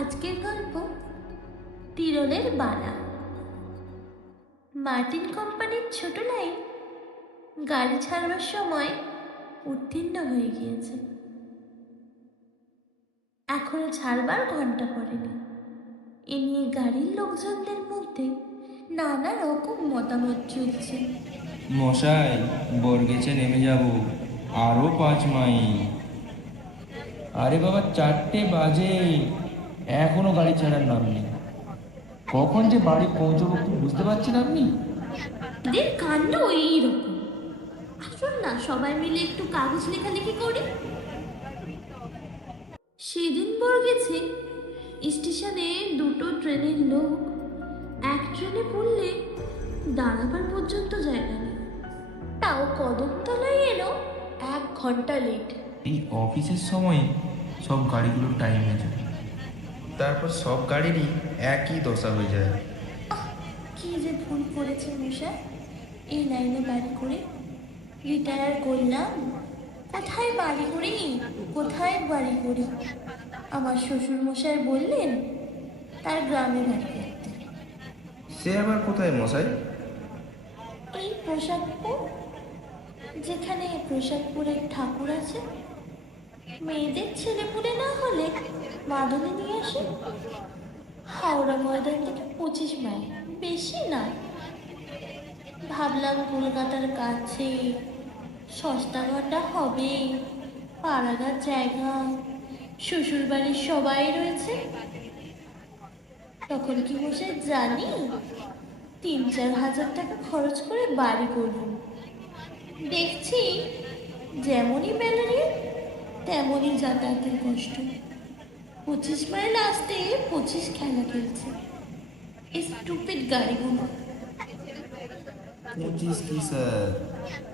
আজকের গল্প তিরলের বানা। মার্টিন কোম্পানির ছোট লাইন গাড়ি ছাড়বার সময় উত্তীর্ণ হয়ে গিয়েছে। এখনো ছাড়বার ঘন্টা পড়েনি। এ নিয়ে গাড়ির লোকজনদের মধ্যে নানা রকম মতামত চলছে। মশাই, বর্গেছে নেমে যাব, আরো 5 মাইল। আরে বাবা, 4টে বাজে, এখনো গাড়ি ছাড়ার নাম নেই। কখন যে বাড়ি পৌঁছবো কি বুঝতে পারছেন আপনি? এদের কাণ্ড এইরকম। আসুন না সবাই মিলে একটু কাগজ লেখালেখি করি। সেদিন বর্গেছে স্টেশনে দুটো ট্রেনের লোক এক ট্রেনে পড়লে দাঁড়াবার পর্যন্ত জায়গা নেই। তাও কদমতলায় এলো 1 ঘন্টা লেট। এই অফিসের সময় সব গাড়িগুলোর টাইমে যায়, তারপর সব গাড়িরই একই দশা হয়ে যায়। কি যে ভুল করেছে মশাই, এই লাইনে বাড়ি করে রিটায়ার করলাম। কোথায় বাড়ি করি, কোথায় বাড়ি করি? আমার শ্বশুর মশাই বললেন তার গ্রামে বাড়ি করতে। সে আবার কোথায় মশাই? এই প্রসাদপুর, যেখানে প্রসাদপুরের ঠাকুর আছে। মেয়েদের ছেলেপুলে না হলে মাদনে নিয়ে আসে। হাওড়া ময়দান থেকে 25 মাইল, বেশি না। ভাবলাম কলকাতার কাছে, সস্তা ঘন্টা হবে, পাড়াগার জায়গা, শ্বশুর বাড়ির সবাই রয়েছে। তখন কি বসে জানি 3-4 হাজার টাকা খরচ করে বাড়ি করব। দেখছি যেমনই ব্যাটারি তেমনই যাতায়াতের কষ্ট। 25 মাইল আসতে 25 খেলা খেলছে স্টুপিড গাড়িগুলো। 25 কি স্যার,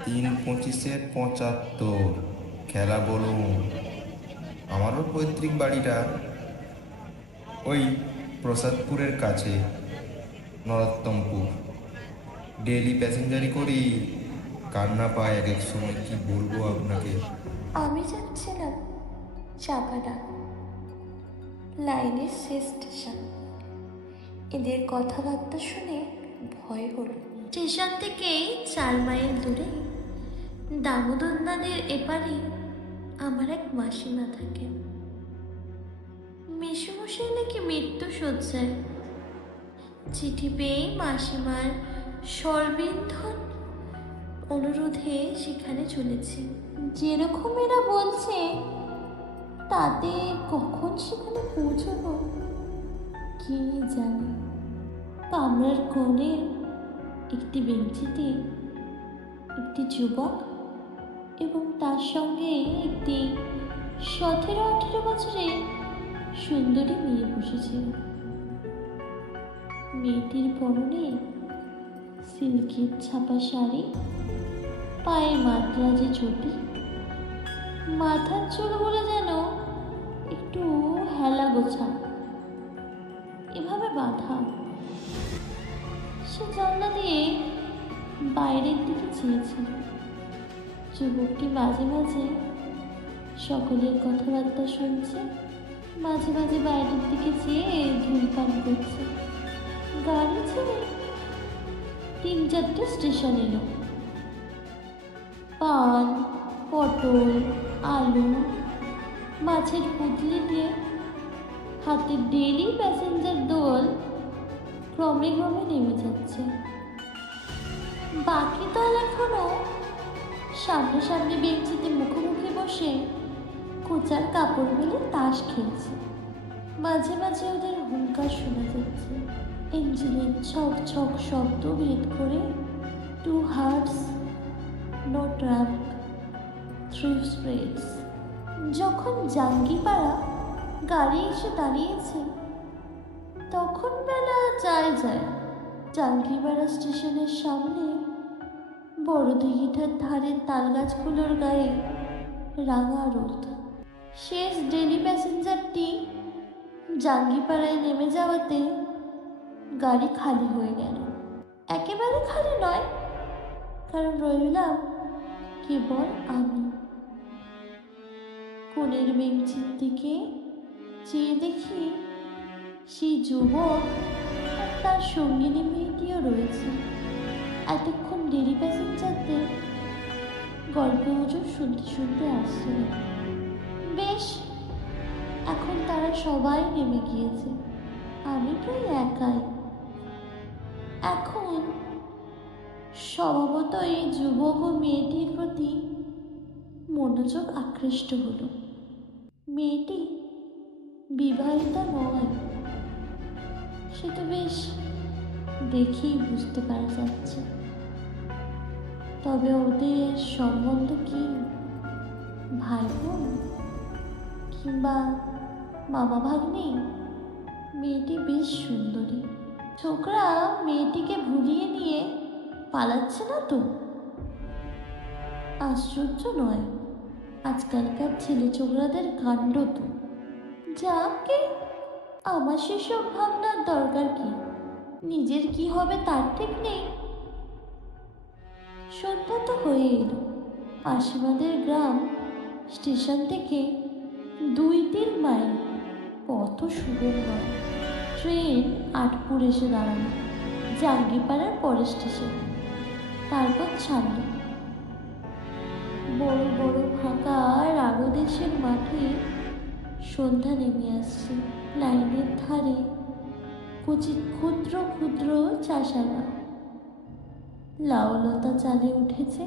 3-25-75 খেলা বলুন। আমারও পৈতৃক বাড়িটা ওই প্রসাদপুরের কাছে, নরোত্তমপুর। ডেলি প্যাসেঞ্জারি করি, কান্না পায় এক এক সময়, কি বলবো আপনাকে। আমি যাচ্ছিলাম চাপাডা, লাইনের শেষ স্টেশন। এদের কথাবার্তা শুনে ভয় হলো। স্টেশন থেকে 4 মাইল দূরে দামোদর নদের এপারে আমার এক মাসিমা থাকেন। মেসোমশাই নাকি মৃত্যু শয্যায়। চিঠি পেয়ে মাসিমার সর্বিন্ধন অনুরোধে সেখানে চলেছি। যেরকম এরা বলছে তাতে কখন সেখানে পৌঁছবো কে জানে। কামরার কোণে একটি বেঞ্চিতে একটি যুবক এবং তার সঙ্গে একটি 17-18 বছরের সুন্দরী মেয়ে বসেছিল। মেয়েটির পরনে সিল্কের ছাপা শাড়ি, পায়ে মাদ্রাজে চটি, মাথার চুলগুলো যেন একটু হেলা গোছা, এভাবে বাঁধা। সে জানলা দিয়ে বাইরের দিকে চেয়েছিল। যুবকটি মাঝে মাঝে সকলের কথাবার্তা শুনছে, মাঝে মাঝে বাইরের দিকে চেয়ে ধূমপান করছে। গাড়ি ছেড়ে 3-4টে স্টেশন এলো। পান, পটল, আলু, মাছের পুঁটলি দিয়ে হাতে ডেলি প্যাসেঞ্জার দল ক্রমে ক্রমে নেমে যাচ্ছে। বাকি দল এখনো সামনে বেঞ্চিতে মুখোমুখি বসে কোচার কাপড় মেলে তাস খেলছে। মাঝে মাঝে ওদের হুঙ্কার শোনা যাচ্ছে। ইঞ্জিনের ছক ছক শব্দ ভেদ করে 2 হার্টস, নো ট্রাক, 3 স্প্রেডস। যখন জাঙ্গিপাড়া গাড়ি এসে দাঁড়িয়েছে তখন বেলা যায়। জাঙ্গিপাড়া স্টেশনের সামনে বড় দিঘিটার ধারের তালগাছগুলোর গায়ে রাঙা রোদ। শেষ ডেলি প্যাসেঞ্জারটি জাঙ্গিপাড়ায় নেমে যাওয়াতে গাড়ি খালি হয়ে গেল। একেবারে খালি নয়, কারণ রইলাম কেবল আমি। কোণের বেঞ্চির দিকে চেয়ে দেখি সেই যুবক আর তার সঙ্গিনী মেয়েটিও রয়েছে। এতক্ষণ দেরি প্যাসেঞ্জারদের গল্প গুজব শুনতে শুনতে আসছিল। বেশ, এখন তারা সবাই নেমে গিয়েছে, আমি প্রায় একাই। এখন স্বভাবতই যুবক ও মেয়েটির প্রতি মনোযোগ আকৃষ্ট হলো। মেয়েটি বিবাহিতা নয়, সে তো বেশ দেখেই বুঝতে পারা যাচ্ছে। তবে ওদের সম্বন্ধ কি ভাই বোন কিংবা মামা ভাগ্নে? মেয়েটি বেশ সুন্দরী। ছোকরা মেয়েটিকে ভুলিয়ে নিয়ে পালাচ্ছে না তো? আশ্চর্য নয়, আজকালকার ছেলে ছোকরাদের কাণ্ড তো। যাকে, আমার সেসব ভাবনার দরকার কি? নিজের কি হবে তার ঠিক নেই। সন্ধ্যা তো হয়ে এলো। মাসিমাদের গ্রাম স্টেশন থেকে 2-3 মাইল পথ সুগম নয়। ট্রেন আটপুর এসে দাঁড়ালো জাঙ্গিপাড়ার পরের স্টেশনে। তারপর ছাড়ল। বড় বড় ফাঁকা আরো দেশের মাঠে সন্ধ্যা নেমে আসছে। লাইনের ধারে কচি ক্ষুদ্র ক্ষুদ্র চাষাবাদ, লাউলতা চালে উঠেছে।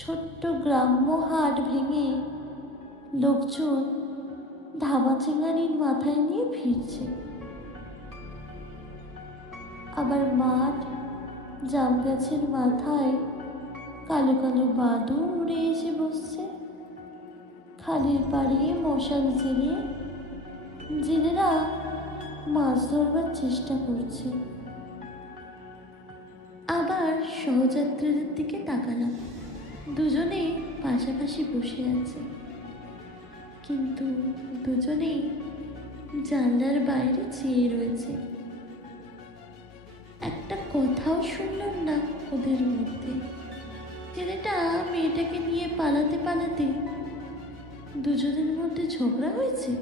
ছোট্ট গ্রাম্য হাট ভেঙে লোকজন ধামা চিঙানির মাথায় নিয়ে ফিরছে। আবার মাঠ, জাম গাছের মাথায় কালো কালো বাদুড় উড়ে এসে বসছে। খালের পাড়ে মশাল জেলে জেলেরা মাছ ধরবার চেষ্টা করছে। আবার সহযাত্রীদের দিকে তাকালাম। দুজনে পাশাপাশি বসে আছে, কিন্তু দুজনেই জানলার বাইরে চেয়ে রয়েছে। একটা কথাও শুনলাম না ওদের মধ্যে। ছেলেটা মেয়েটাকে নিয়ে পালাতে পালাতে দুজনের মধ্যে ঝগড়া হয়েছে।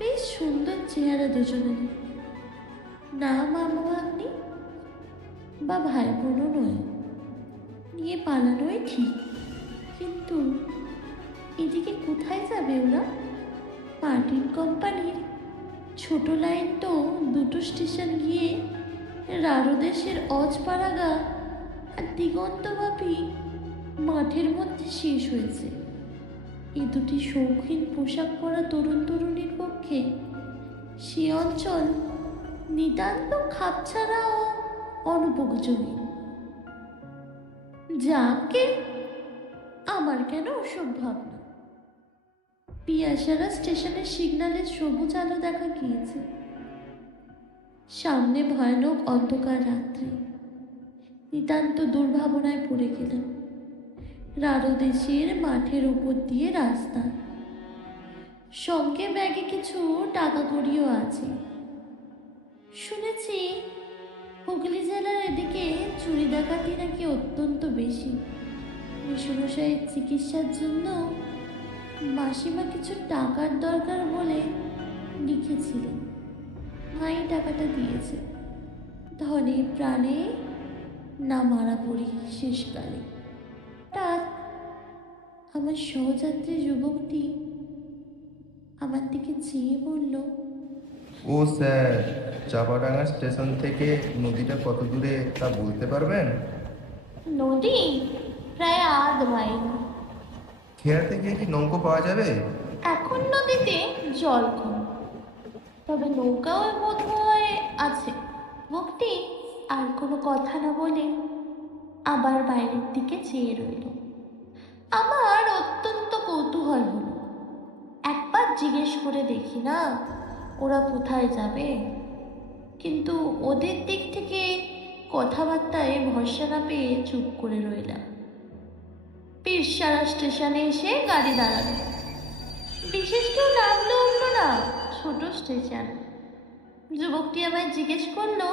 বেশ সুন্দর চেহারা দুজনের, না মামা ভাগ্নি বা ভাই বোনও নয়। নিয়ে পালানোই ঠিক, কিন্তু এদিকে কোথায় যাবে ওরা? মার্টিন কোম্পানির ছোট লাইন তো 2 স্টেশন গিয়ে রারোদেশের অজপাড়াগা আর দিগন্তব্যাপী মাঠের মধ্যে শেষ হয়েছে। এই দুটি শৌখিন পোশাক পরা তরুণ তরুণীর পক্ষে সে অঞ্চল নিতান্ত খাপছাড়া ও অনুপযোগী। যাকে, আমার কেন ওসব ভাবনা? পিয়াসারা স্টেশনের সিগন্যালের সবুজ আলো দেখা গিয়েছে। সামনে ভয়ানক অন্ধকার রাত্রি। নিতান্ত দুর্ভাবনায় পড়ে গেলাম। রারোদেশের মাঠের উপর দিয়ে রাস্তা, সঙ্গে ব্যাগে কিছু টাকা কড়িও আছে। শুনেছি হুগলি জেলার এদিকে চুরি ডাকাতি নাকি অত্যন্ত বেশি। মেসোমশাইয়ের চিকিৎসার জন্য মাসিমা কিছু টাকার দরকার বলে লিখেছিলেন। ভাই টাকাটা দিয়েছে। ধনে প্রাণে না মারা পড়ি শেষকালে। হঠাৎ আমার সহযাত্রী যুবকটি আমার দিকে চেয়ে বলল, ও স্যার, চাপাডাঙ্গা স্টেশন থেকে নদীটা কত দূরে তা বলতে পারবেন? নদী প্রায় 8 মাইল। খেয়াতে গিয়ে কি নৌকো পাওয়া যাবে? এখন নদীতে জল কম, তবে নৌকাও বোধ হয় আছে। মুখটি আর কোনো কথা না বলে আবার বাইরের দিকে চেয়ে রইল। আমার অত্যন্ত কৌতূহল হলো। একবার জিজ্ঞেস করে দেখি না ওরা কোথায় যাবে। কিন্তু ওদের দিক থেকে কথাবার্তায় ভরসা না পেয়ে চুপ করে রইলাম। পিরসারা স্টেশনে এসে গাড়ি দাঁড়ালো। বিশেষ কেউ নামলো উঠলো না, ছোট স্টেশন। যুবকটি আমায় জিজ্ঞেস করলো,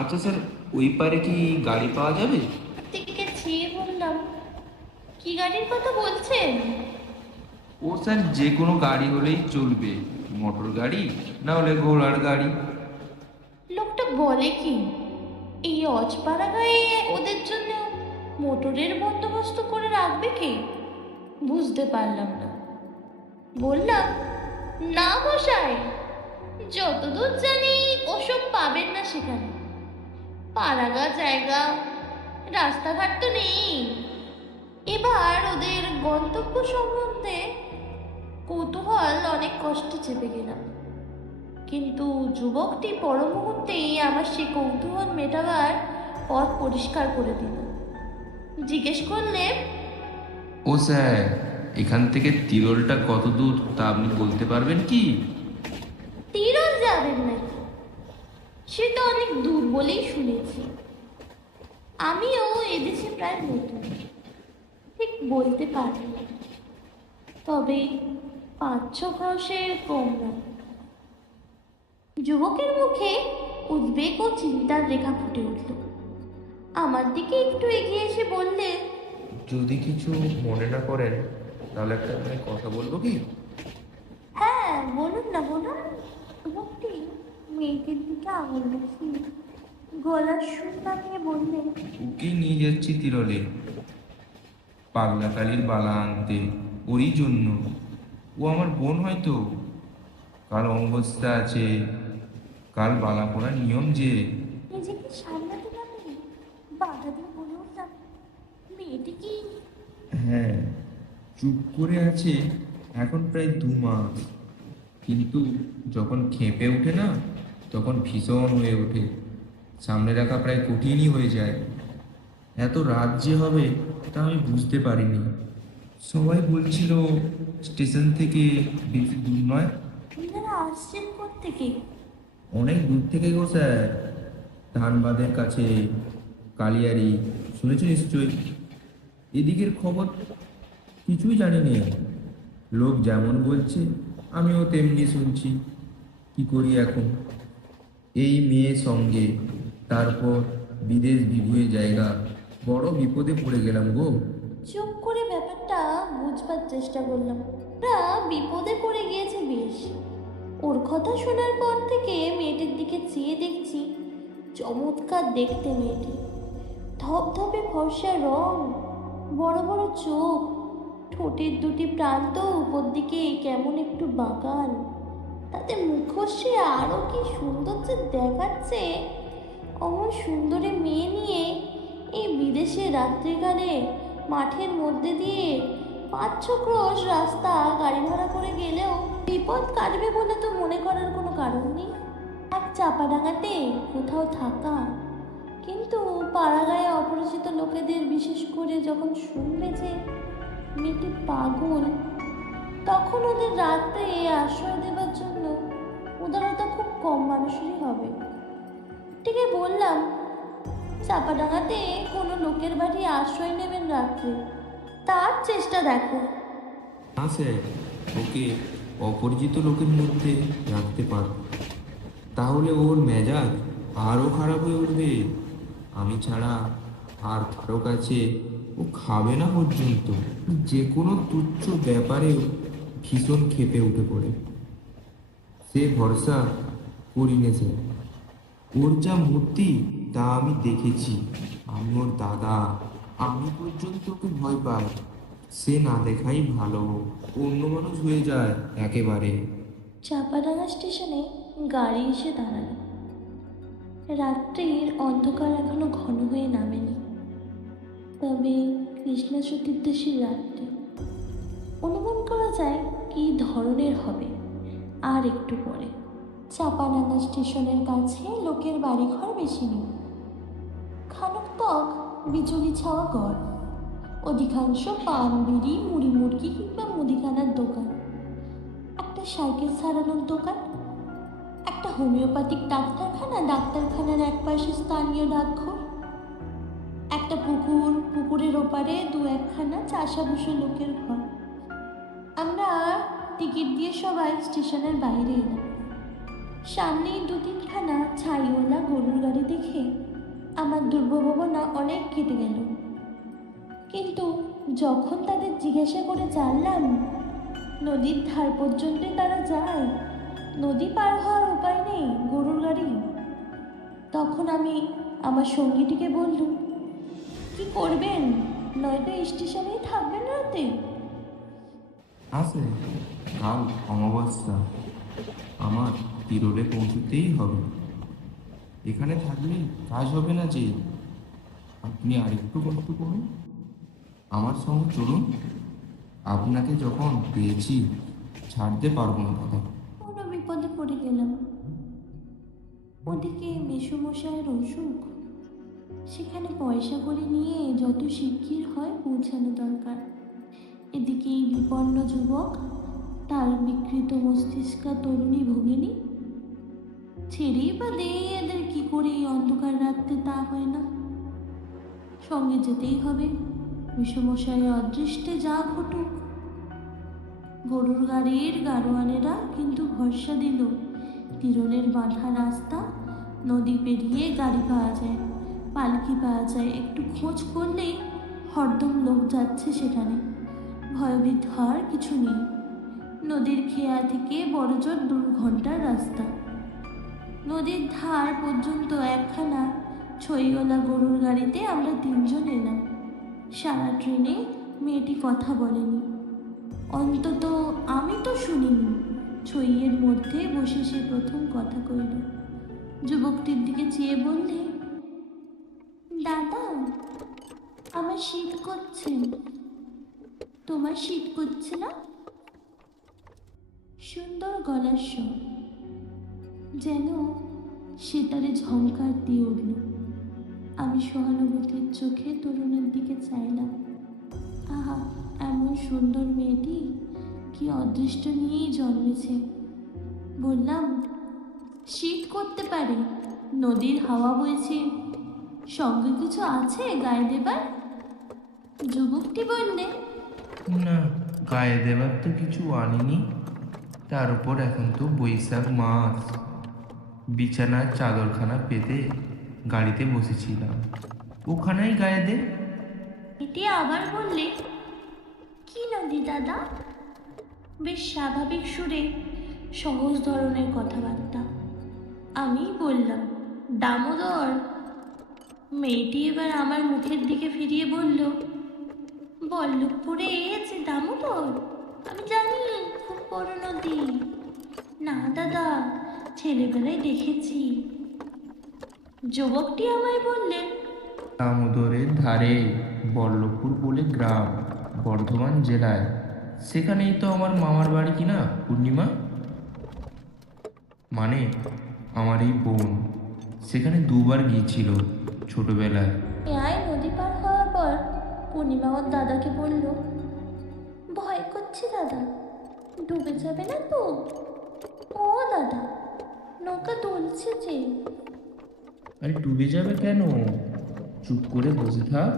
আচ্ছা স্যার, ওই পারে কি গাড়ি পাওয়া যাবে? দিকে চেয়ে বললাম, কি গাড়ির কথা বলছেন? ও স্যার, যে কোনো গাড়ি হলেই চলবে, মোটর গাড়ি না হলে ঘোড়ার গাড়ি। লোকটা বলে কি এই অজপাড়া গায়ে ওদের জন্য মোটরের বন্দোবস্ত করে রাখবে কে? বুঝতে পারলাম না। বললাম, না মশাই, যতদূর জানি ওসব পাবেন না সেখানে। পাড়াগা জায়গা, রাস্তাঘাট তো নেই। এবার ওদের গন্তব্য সম্বন্ধে কৌতূহল অনেক কষ্টে চেপে গেলাম, কিন্তু যুবকটি পর মুহূর্তেই আমার সে কৌতূহল মেটাবার পথ পরিষ্কার করে দিল। জিজ্ঞেস করলে, ও স্যার, এখান থেকে তিরোলটা কত দূর তা আপনি বলতে পারবেন কি? তিরল যাবেন নাকি? সে তো অনেক দূর বলেই শুনেছি। আমিও এদেশে প্রায় নতুন, ঠিক বলতে পারি না, তবে 5-6 ক্রোশের কম না। যুবকের মুখে উদ্বেগ ও চিন্তার রেখা ফুটে উঠল। আমার দিকে একটু এগিয়ে এসে বললে, যদি কিছু মনে না করেন তাহলে একটা কথা বলবো কি? হ্যাঁ বলুন না, বলুন। যুবকটি মেয়েটির দিকে আঙুল দেখি গলার সুর নামিয়ে বললেন, ওকেই নিয়ে যাচ্ছি তিরলে, পাগলা কালীর বালা আনতে, ওরই জন্য। ও আমার বোন হয়তো, কাল অমাবস্যা আছে, কাল বালা পড়ার নিয়ম যে। নিজেকে সামলাতে পারলেন, বাধা দিয়ে বলে উঠলাম, মেয়েটি কি? হ্যাঁ, চুপ করে আছে এখন প্রায় 2 মাস, কিন্তু যখন খেপে ওঠে না তখন ভীষণ হয়ে ওঠে, সামনে রাখা প্রায় কঠিনই হয়ে যায়। এত রাত যে হবে তা আমি বুঝতে পারিনি। সবাই বলছিল স্টেশন থেকে বেশি দূর নয়। আপনারা আসছেন কোত্থেকে? অনেক দূর থেকে গো স্যার, ধানবাদের কাছে, কালিয়ারি শুনেছো নিশ্চয়ই। এদিকের খবর কিছুই জানি নে, লোক যেমন বলছে আমিও তেমনি শুনছি। কি করি এখন? এই মেয়ে সঙ্গে, তারপর বিদেশ বিভুঁয়ে জায়গা, বড় বিপদে পড়ে গেলাম গো। চুপ করে ব্যাপারটা বুঝবার চেষ্টা করলাম। ওরা বিপদে পড়ে গিয়েছে বেশ। ওর কথা শোনার পর থেকে মেয়েটির দিকে চেয়ে দেখছি, চমৎকার দেখতে মেয়েটি। ধপধপে ফর্সা রং, বড় বড় চোখ, ঠোঁটের দুটি প্রান্ত উপর দিকে কেমন একটু বাঁকান, তাতে মুখোশে আরো কি সুন্দর যে দেখাচ্ছে। অমন সুন্দরী মেয়ে নিয়ে এই বিদেশে রাত্রিকালে মাঠের মধ্যে দিয়ে 5-6 ক্রোশ রাস্তা গাড়ি ভাড়া করে গেলেও বিপদ কাটবে বলে তো মনে করার কোনো কারণ নেই। এক চাপাডাঙ্গাতে কোথাও থাকা, কিন্তু পাড়াগায়ে অপরিচিত লোকেদের বিশেষ করে যখন শুনবে যে মেয়েটি পাগল, তখন ওদের রাত্রে আশ্রয় দেবার জন্য উদারতা খুব কম মানুষেরই হবে। ঠিকই বললাম, চাপাডাঙ্গাতে কোনো লোকের বাড়ি আশ্রয় নেবেন রাত্রে, তার চেষ্টা দেখো। না স্যার, ওকে অপরিচিত লোকের মধ্যে রাখতে পারব, তাহলে ওর মেজাজ আরও খারাপ হয়ে উঠবে। আমি ছাড়া আর কারো কাছে ও খাবে না পর্যন্ত। যে কোনো তুচ্ছ ব্যাপারেও ভীষণ ক্ষেপে উঠে পড়ে। সে ভরসা করি নে স্যার। ওর যা মূর্তি তা আমি দেখেছি। আমি ওর দাদা, আমি পর্যন্ত ওকে ভয় পাই। সে না দেখাই ভালো, অন্য মানুষ হয়ে যায় একেবারে। চাপাডাঙ্গা স্টেশনে গাড়ি এসে দাঁড়ালো। রাত্রির অন্ধকার এখনো ঘন হয়ে নামেনি, তবে কৃষ্ণা চতুর্দশীর রাত্রি। অনুমান করা যায় কী ধরনের হবে আর একটু পরে। চাপাডাঙ্গা স্টেশনের কাছে লোকের বাড়িঘর বেশি নেই। খানক তক বিচুলি ছাওয়া ঘর, অধিকাংশ পান বিড়ি, মুড়ি মুরগি কিংবা মুদিখানার দোকান, একটা সাইকেল সারানোর দোকান, একটা হোমিওপ্যাথিক ডাক্তারখানা, ডাক্তারখানার একপাশে স্থানীয় ডাকঘর, একটা পুকুর, পুকুরের ওপারে 2-1খানা চাষা বসে লোকের ঘর। আমরা টিকিট দিয়ে সবাই স্টেশনের বাইরে এলাম। সামনেই 2-3খানা ছাইওয়ালা গরুর গাড়ি দেখে আমার দুর্ভাবনা অনেক কেটে গেল। কিন্তু যখন তাদের জিজ্ঞাসা করে জানলাম নদীর ধার পর্যন্ত তারা যায়, নদী পার হওয়ার উপায় নেই, গরুর গাড়ি। তখন আমি আমার সঙ্গীটিকে বললুম, কি করবেন, নয়তো স্টেশনেই থাকবেন রাতে? আছে, কাল অমাবস্যা, আমার তিরোলে পৌঁছতেই হবে। এখানে থাকলে কাজ হবে না যে। আপনি আরেকটু কষ্ট করুন, আমার সঙ্গে চলুন। আপনাকে যখন পেয়েছি ছাড়তে পারবো না দাদা। কোনো বিপদে পড়ে গেলাম। ওদিকে মেসোমশাইয়ের অসুখ, সেখানে পয়সা করে নিয়ে যত শিগগির হয় পৌঁছানো দরকার। এদিকে এই বিপন্ন যুবক, তার বিকৃত মস্তিষ্কা তরুণী ভগিনী, ছেড়েই বা দেই এদের কি করে এই অন্ধকার রাখতে তা হয় না। সঙ্গে যেতেই হবে, মেসোমশাইয়ের অদৃষ্টে যা ঘটুক। গরুর গাড়ির গাড়োয়ানেরা কিন্তু ভরসা দিল, তিরলের বাঁধা রাস্তা, নদী পেরিয়ে গাড়ি পাওয়া যায়, পালকি পাওয়া যায়, একটু খোঁজ করলেই হরদম লোক যাচ্ছে সেখানে। ভয়ভীত হওয়ার কিছু নেই। নদীর খেয়া থেকে বড়জোর 2 ঘন্টার রাস্তা। নদীর ধার পর্যন্ত একখানা ছইওয়ালা গরুর গাড়িতে আমরা 3 জন এলাম। সারা ট্রেনে মেয়েটি কথা বলেনি, অন্তত আমি তো শুনিনি। ছইয়ের মধ্যে বসে সে প্রথম কথা কইল। যুবকটির দিকে চেয়ে বললে, দাদা, আমার শীত করছে। তোমার শীত করছে না? সুন্দর গলার স্বর, যেন সেতারে ঝংকার দিয়ে উঠল। আমি সহানুভূতির চোখে তরুণের দিকে চাইলাম। আহা, এমন সুন্দর মেয়েটি কি অদৃষ্ট নিয়েই জন্মেছে। বললাম, শীত করতে পারে, নদীর হাওয়া বইছে, সঙ্গে কিছু আছে গায়ে দেবার? যুবকটি বললে, না, গায়ে দেবার তো কিছু আনিনি। তার উপর এখন তো বৈশাখ মাস। বিছানার চাদরখানা পেতে গাড়িতে বসেছিলাম, ওখানেই গায়ে দে। এটি আবার বললে, কি নদী দাদা? বেশ স্বাভাবিক সুরে, সহজ ধরনের কথাবার্তা। আমি বললাম, দামোদর। মেয়েটি এবার আমার মুখের দিকে ফিরিয়ে বলল, বল্লভপুরে যে দামোদর, আমি জানি, খুব বড় নদী। না দাদা, ছেলেবেলায় দেখেছি। যুবকটি আমায় বললেন, দামোদরের ধারে বল্লভপুর বলে গ্রাম, বর্ধমান জেলায়। সেখানেই তো আমার মামার বাড়ি কিনা পূর্ণিমা, মানে আমার এই বোন সেখানে 2বার গিয়েছিল ছোটবেলায়। আয় নদী পার হওয়ার পর পূর্ণিমা ওর দাদাকে বলল, ভয় করছে দাদা, ডুবে যাবে না তো? ও দাদা, নৌকা দুলছে যে। আরে ডুবে যাবে কেন, চুপ করে বসে থাক,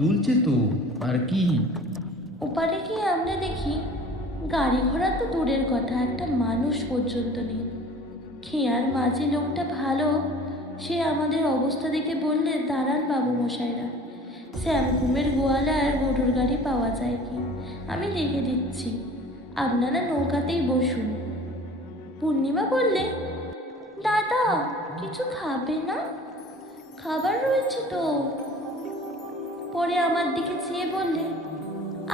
দুলছে তো, আর কি। ওপারে গিয়ে আমরা দেখি গাড়ি ঘোড়া তো দূরের কথা, একটা মানুষ পর্যন্ত নেই। খেয়ার মাঝে লোকটা ভালো, সে আমাদের অবস্থা দেখে বললে, দাঁড়ান বাবু মশাইরা, শ্যামকুমের গোয়ালার গরুর গাড়ি পাওয়া যায় কি? আমি লিখে দিচ্ছি, আপনারা নৌকাতেই বসুন। পূর্ণিমা বললে, দাদা, কিছু খাবে না? খাবার রয়েছে তো। পরে আমার দিকে চেয়ে বললে,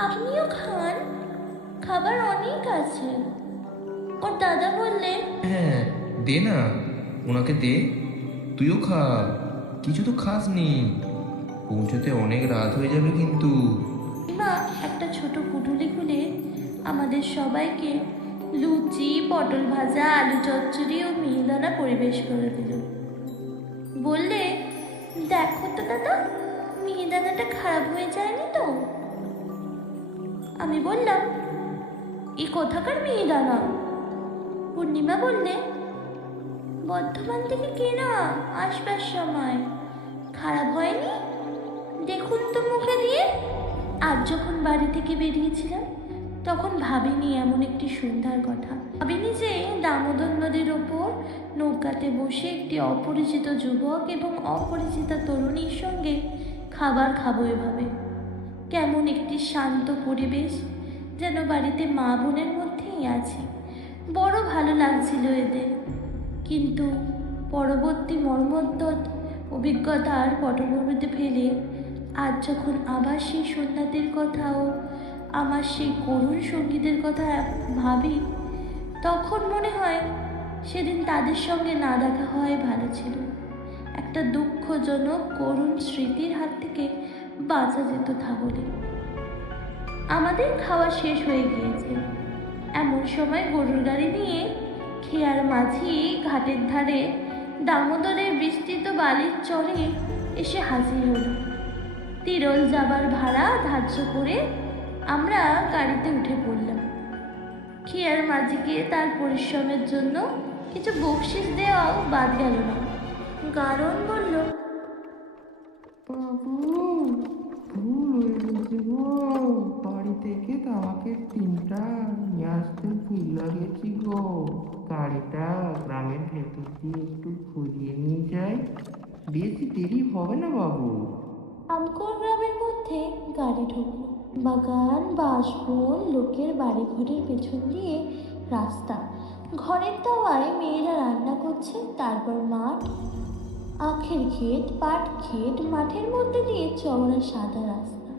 আপনিও খান, খাবার অনেক আছে। ওর দাদা বললে, হ্যাঁ, দে না, ওনাকে দে, তুইও খা। কিছু তো খাসনি, পৌঁছতে অনেক রাত হয়ে যাবে কিন্তু। মা একটা ছোট পুটুলি খুলে আমাদের সবাইকে লুচি, পটল ভাজা, আলু চচ্চড়ি ও মিহিদানা পরিবেশ করে দিল। বললে, দেখো তো দাদা, মিহিদানাটা খারাপ হয়ে যায়নি তো? আমি বললাম, এ কোথাকার মিহিদানা? পূর্ণিমা বললে, বর্ধমান থেকে কেনা, আসবার সময়। খারাপ হয়নি, দেখুন তো মুখে দিয়ে। আজ যখন বাড়ি থেকে বেরিয়েছিলাম তখন ভাবিনি এমন একটি সন্ধ্যার কথা। ভাবিনি যে দামোদর নদীর ওপর নৌকাতে বসে একটি অপরিচিত যুবক এবং অপরিচিতা তরুণীর সঙ্গে খাবার খাবো এভাবে। কেমন একটি শান্ত পরিবেশ, যেন বাড়িতে মা বোনের মধ্যেই আছি। বড় ভালো লাগছিল এদের, কিন্তু পরবর্তী মর্মন্তুদ অভিজ্ঞতার পটভূমিতে ফেলে আজ যখন আবার সেই সন্ধ্যাদের কথাও আমার সেই করুণ সঙ্গীতের কথা ভাবি, তখন মনে হয় সেদিন তাদের সঙ্গে না দেখা হওয়াই ভালো ছিল। একটা দুঃখজনক করুণ স্মৃতির হাত থেকে বাঁচা যেত তাহলে। আমাদের খাওয়া শেষ হয়ে গিয়েছে। এমন সময় গরুর গাড়ি নিয়ে খেয়ার মাঝি ঘাটের ধারে দামোদরের বিস্তৃত বালির চরে এসে হাজির হলো। তিরল যাবার ভাড়া ধার্য করে আমরা গাড়িতে উঠে পড়লাম। খেয়ার মাঝিকে তার পরিশ্রমের জন্য কিছু বকশিস দেওয়াও বাদ গেল না। গারণ বলল, বাবু, ভুল হয়ে গেছে গো, বাড়ি থেকে আমাকে 3টা নিয়ে আসতে ভুলে গেছি গো। গাড়িটা গ্রামের ভেতর দিয়ে একটু ঘুরিয়ে নিয়ে যাই, বেশি দেরি হবে না বাবু। আমকোর গ্রামের মধ্যে গাড়ি ঢুকলো। বাগান, বাঁশবন, লোকের বাড়ি ঘরের পেছন দিয়ে রাস্তা, ঘরের দাওয়ায় মেয়েরা রান্না করছে, তারপর মাঠ, আখের ক্ষেত, পাট ক্ষেত, মাঠের মধ্যে দিয়ে চওড়া সাদা রাস্তা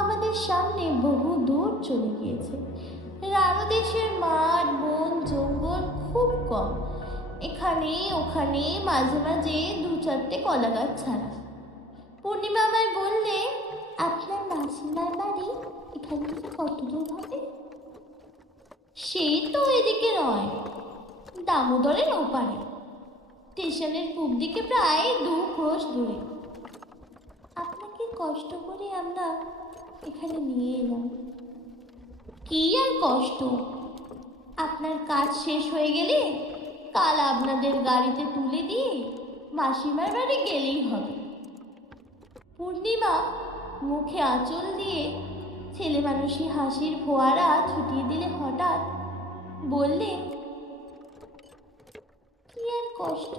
আমাদের সামনে বহু দূর চলে গিয়েছে। রানো দেশের মাঠ, বন, জঙ্গল খুব কম, এখানে ওখানে মাঝে মাঝে 2-4টে কলা গাছ ছাড়া। পূর্ণিমা আমায় বললে, আপনার মাসিমার বাড়ি এখান থেকে কত দূর হবে? সে তো এদিকে নয়, দামোদরের ওপারে, স্টেশনের পূব দিকে প্রায় 2 ক্রোশ দূরে। আপনাকে কষ্ট করে আমরা এখানে নিয়ে এলাম। কি আর কষ্ট, আপনার কাজ শেষ হয়ে গেলে কাল আপনাদের গাড়িতে তুলে দিয়ে মাসিমার বাড়ি গেলেই হবে। পূর্ণিমা মুখে আঁচল দিয়ে ছেলে মানুষই হাসির ফোয়ারা ছুটিয়ে দিলে হঠাৎ বললে, কি আর কষ্ট,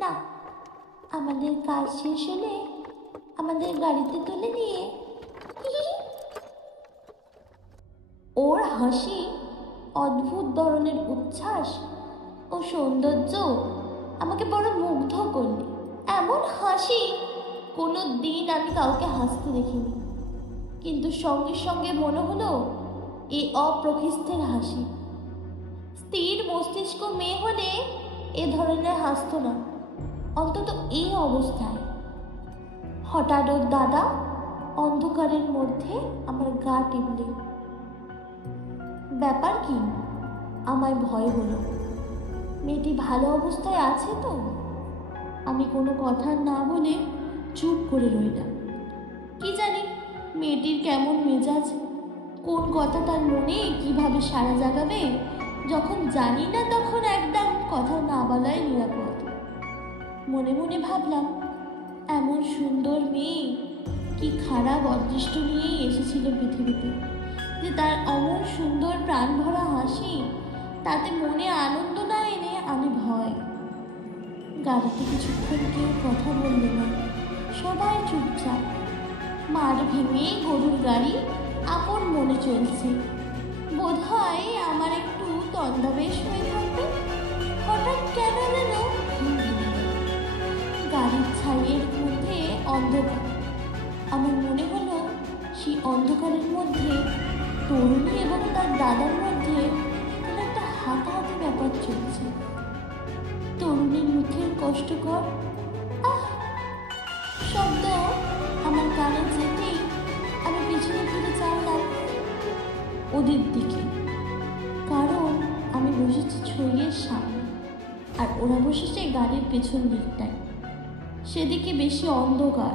না, আমাদের কাজ শেষ হলে আমাদের গাড়িতে তুলে নিয়ে। ওর হাসি, অদ্ভুত ধরনের উচ্ছ্বাস ও সৌন্দর্য আমাকে বড় মুগ্ধ করলে। এমন হাসি কোনো দিন আমি কাউকে হাসতে দেখিনি, কিন্তু সঙ্গে সঙ্গে মনে হলো এ অপ্রকৃষ্টের হাসি। স্থির মস্তিষ্ক মেয়ে হলে এ ধরনের হাসতো না, অন্তত এই অবস্থায়। হঠাৎ ওর দাদা অন্ধকারের মধ্যে আমার গা টিপলে। ব্যাপার কি? আমায় ভয় হলো। মেয়েটি ভালো অবস্থায় আছে তো? আমি কোনো কথা না বলে চুপ করে রইলাম। কি জানি মেয়েটির কেমন মেজাজ, কোন কথা তার মনে কিভাবে সাড়া জাগাবে, যখন জানি না তখন একদম কথা না বলাই নিরাপদ। মনে মনে ভাবলাম, এমন সুন্দর মেয়ে কি খারাপ অদৃষ্ট নিয়েই এসেছিল পৃথিবীতে, যে তার অমন সুন্দর প্রাণ ভরা হাসি তাতে মনে আনন্দ না এনে আনে ভয়। গাড়িতে কিছুক্ষণ কেউ কথা বলল না, সবাই চুপচাপ। মাঠ ভেঙে গরুর গাড়ি আপন মনে চলছে। বোধ হয় আমার একটু তন্দাবেশ হয়ে থাকবে। হঠাৎ কেন যেন গাড়ির ছাইয়ের মধ্যে অন্ধকার। আমার মনে হলো সেই অন্ধকারের মধ্যে তরুণী এবং তার দাদার মধ্যে কোনো একটা হাতাহাতি ব্যাপার চলছে। তরুণীর মুখের কষ্টকর আহ শব্দ আমার কানে যেতেই আমি পিছনে ফিরে চাইলাম ওদের দিকে, কারণ আমি বসেছি ছইয়ের সামনে আর ওরা বসেছে গাড়ির পেছন দিকটায়। সেদিকে বেশি অন্ধকার,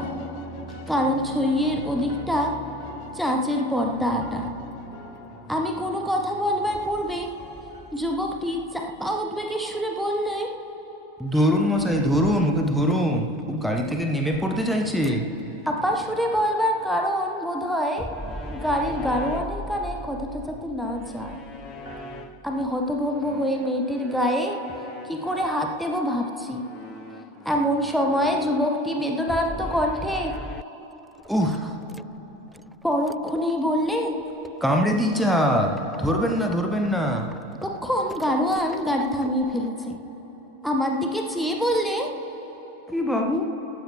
কারণ ছইয়ের ওদিকটা চাঁচের পর্দা আটা। আমি কোনো কথা বলবার পূর্বে যুবকটি চাপা উদ্বেগের সুরে বললে, ধরুন মশাই, ধরুন, ওকে ধরুন, ও গাড়ি থেকে নেমে পড়তে চাইছে। আপা সুরে বলবার কারণ বোধ হয় গাড়ির গাড়োয়ানের কানে কথাটা যাতে না যায়। আমি হতভম্ব হয়ে মেয়েটির গায়ে কি করে হাত দেব ভাবছি। এমন সময় যুবকটি বেদনার্ত কণ্ঠে উহ, পরক্ষণেই বললে, কামড়ে দিয়েছে হাত, ধরবেন না, ধরবেন না। ততক্ষণ গাড়োয়ান গাড়ি থামিয়ে ফেলেছে। আমার দিকে চেয়ে বললে, কি বাবু,